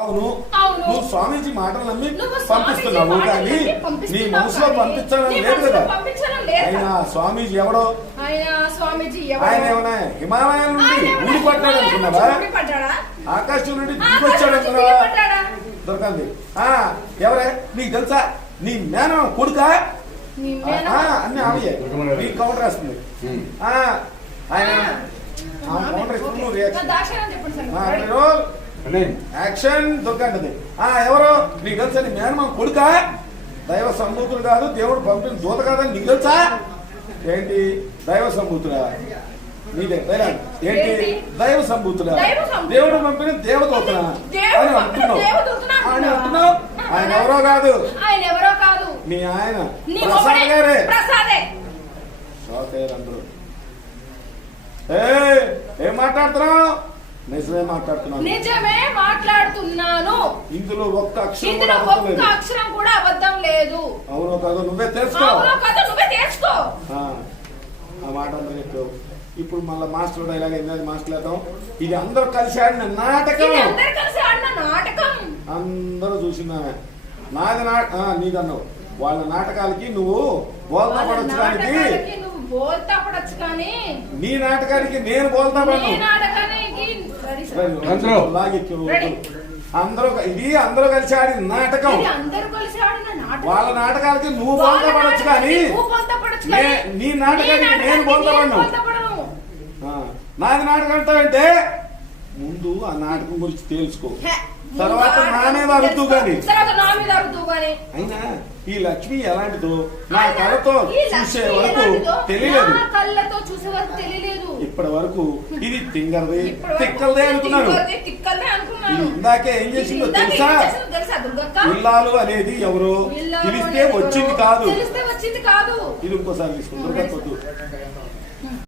అవును నువ్వు స్వామీజీ మాటలు నమ్మి పంపిస్తున్నావు కానీ నీ మనసులో పంపించడం లేదు కదా. ఆయన స్వామీజీ ఎవడో ఆయన ఏమన్నా హిమాలయాల నుండి ఊడిపడ్డాడు అనుకున్నావా? ఆకాశం నుండి దిగొచ్చాడు అనుకున్నావా? దొరకండి. ఎవరే నీకు తెలుసా? నీ మేనం కొడుకా అన్ని ఆమె నీ కౌంటర్ వేస్తుంది. ఆయన కౌంటర్ ఇస్తుంది రియాక్షన్ యాక్షన్ దొరకండి. ఎవరో నీకు తెలుసా? నీ మేనమామ కొడుకా? దైవ సంభూతులు కాదు, దేవుడు పంపిన దూత కాదని నీకు తెలుసా? ఏంటి దైవ సంభూతుడా? నీదే ఏంటి దైవ సంభూతుడా? దేవుడు పంపిన దేవదూతనా అని అంటున్నావు. ఆయన ఎవరో కాదు, నీ ఆయన ప్రసాద్ గారే. అందరూ ఏం మాట్లాడుతున్నావు? నిజమే మాట్లాడుతున్నాను. ఇందులో ఒక్క అక్షరం కూడా అబద్ధం లేదు. అవునో కాదు నువ్వే తెలుసుకో. ఆ మాట అందరూ చెప్పావు. ఇప్పుడు మళ్ళీ మాస్టర్ డైలాగ్ ఏంటంటే మాస్టర్ లేదాం. ఇది అందరూ కలిసి ఆడిన నాటకం. అందరూ చూసినా నాది నీదన్నావు. వాళ్ళ నాటకాలకి నువ్వు బోల్తా పడొచ్చడానికి, నీ నాటకానికి నేను బోల్తా పడను. అందరూ కలిసి ఆడిన నాటకం. వాళ్ళ నాటకాలకి నువ్వు బోల్తా పడొచ్చు కానీ నీ నాటకానికి నేను బోల్తా పడను. నాది నాటకం అంటావంటే ముందు ఆ నాటకం గురించి తెలుసుకో, తర్వాత నా మీద అరుద్దు గాని. అయినా ఈ లక్ష్మి ఎలాంటిదో నా కళ్ళతో చూసే వరకు తెలియలేదు. ఇప్పటి వరకు ఇది తింగరది తిక్కలదే అనుకున్నాను. ఇందాకే ఏం చేసిందో తెలుసా? ఇల్లాలు అనేది ఎవరో పిలిస్తే వచ్చింది కాదు. ఇది ఇంకోసారి తీసుకుంటారు.